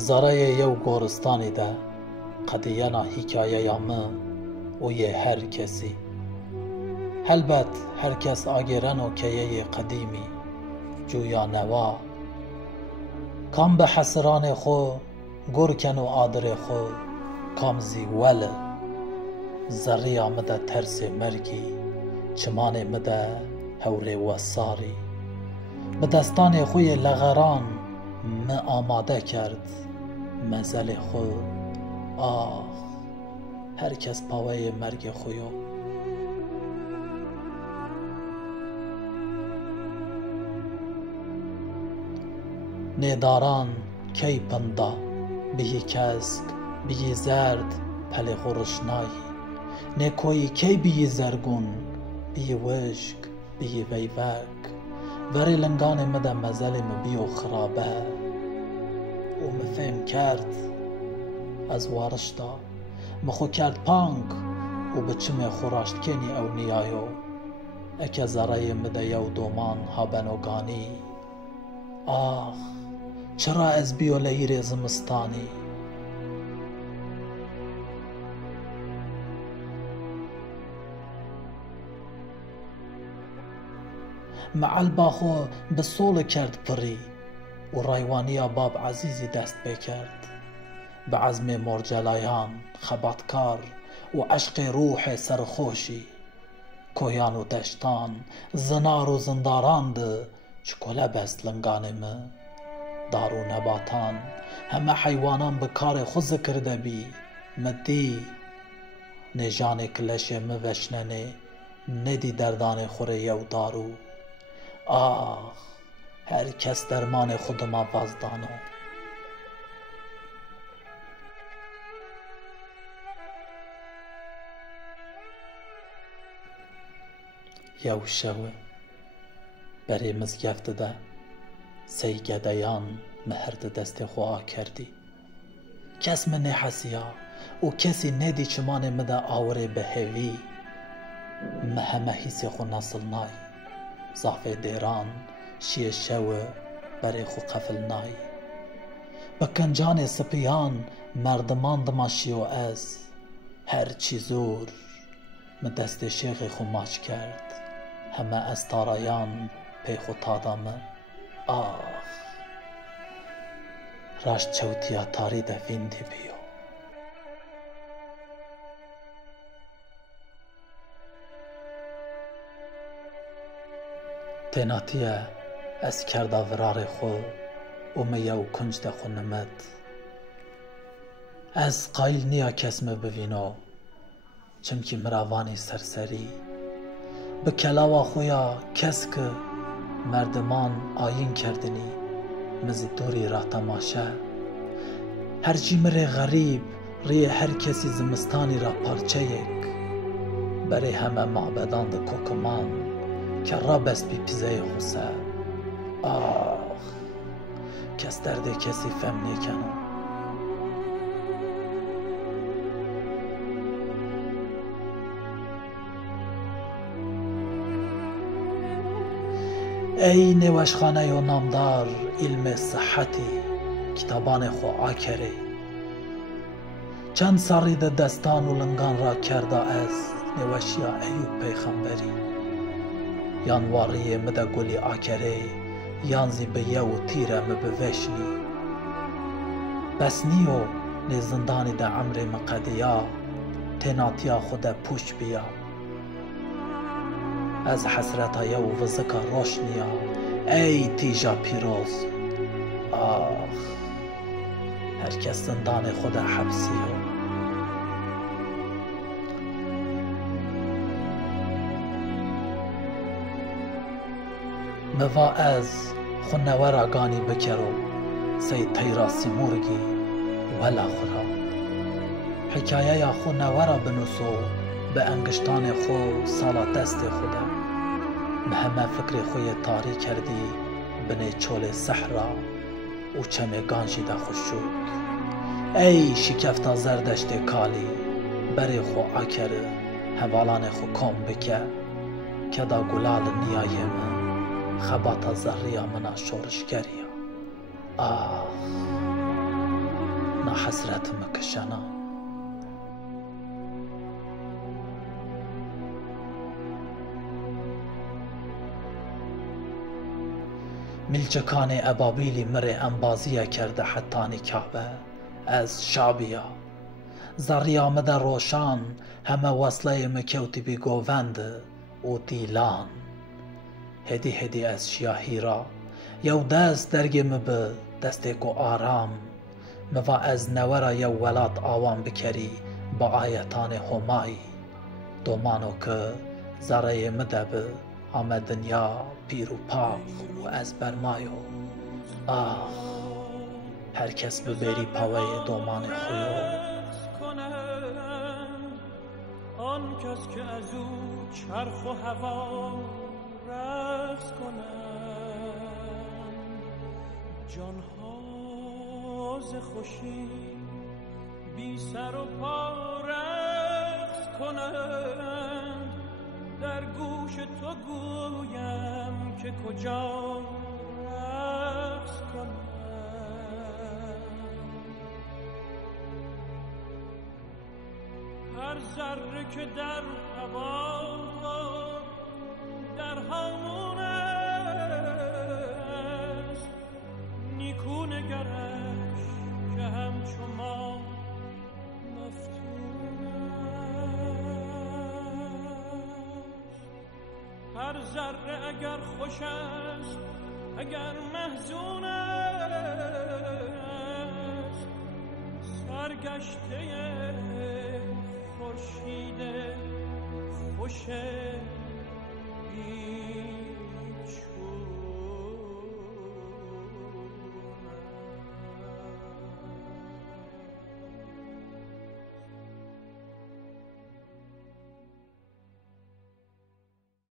زارای یو گورستانی ده قدیانا حکایه یامه و یه هر کسی هلبت هر کس آگرن و کیه قدیمی جویا نوا کام به حسران خو گرکن و آدر خو کام زیوله زریا مده ترس مرگی چمان مده هوره و ساری به دستان خوی لغران آماده کرد مزل خو آه هر کس پاوه مرگ خویو نداران کی پندا بیهی کسک بیهی زرد پل خورشنایی نکوی کی بیهی زرگون بیهی وشک بیهی ویوک وری لنگان مده مزل مبیو خرابه و مفهم کرد از وارشتا مخو کرد پانک و بچم خوراشت کنی او نیایو اکه زرای مده یو دومان هابنوگانی آخ چرا از بیو لیر زمستانی معل باخو به سول کرد پری و رایوانیا باب عزیزی دست بکرد به عزم مرجلایان خباتکار و عشق روح سرخوشی کویان و دشتان زنار و زنداران ده چکوله بست لنگانمه دار و نباتان همه حیوانان به کار خود ذکرده بی مدی نجان کلش موشننه ندی دردان خوره یو دارو آخ هر کس درمان خود ما وازدانو یو شوه بری مزگفت ده سی گدیان مهرد دست خواه کردی کس من حسیا و کسی ندی چمان مده آوره به هوی مهمه حیث خو نصل نای زافه دیران شیه شوه بری خو قفل نای بکنجان سپیان مردمان دماشی و از هر چی زور مدست شیخ خو ماچ کرد همه از تارایان پی خو تادامه آخ راش چوتیا تاری ده ویندی بیو تیناتیه از کرده ورار خو و میو کنج ده خو نمد از قایل نیا کس مبوینو چمکی مراوانی سرسری به کلاوا خویا کس که مردمان آیین کردنی مزدوری را تماشه هرچی مره غریب ری هر کسی زمستانی را پارچه یک بری همه معبدان ده کوکمان که را بست بی پیزه خوسه آخ کس درده کسی فهم نیکنو ای نوشخانه و نامدار علم صحتی کتابان خو آکره چند ساری ده دستان و لنگان را کرده از نوشیا ایوب پیغمبری یان واری مده گلی آکره یان زیبیه و تیره مبوشنی بس نیو نی زندانی ده عمر مقدیا تیناتیا خود پوش بیا از حسرتای و وزکا روشنیا ای تیجا پیروز آخ هر کس زندان خود حبسیو موا از خونور آگانی بکرو سی تیراسی مرگی ولا خورا حکایه یا خونورا بنوسو به انگشتان خو سالا دست خودم مهمه فکر خوی تاری کردی بنه چول صحرا و چمه گانجی ده خوشود ای شکفتا زردشت کالی بری خو آکره حوالان خو کم بکه که دا گلال نیایه من خباتا زهریا منا شورشگریا آخ نا حسرت مکشنا. میلچکان ابابیلی مره انبازیه کرده حتانی کعبه از شعبیا. زریامه در روشان همه وصله مکوتی بی گووند و دیلان. هدی هدی از شیاهی را یو دست درگم به دستێک و ئارام مڤە ئەز نەوەرە یە وەلات ئاوان بکەری بە ئایەتانێ هۆمایی دۆمانۆ کە زەڕەیێ مدە بە ئەمە دنیا پیر و پاق و ئەز بەرمایۆ ئاخ هەر کەس ببێری پەوەیە دۆمانی خۆیۆ آن کس که از او چرخ و هوا رقص کنند جانها ز خوشی بی سر و پا رقص کنند در گوش تو گویم که کجا رقص کنند هر ذره که در هوا در هامون است نیکو نگرش که همچو ما مفتون است هر ذره اگر خوش است اگر محزون است سرگشته خورشید خوش بی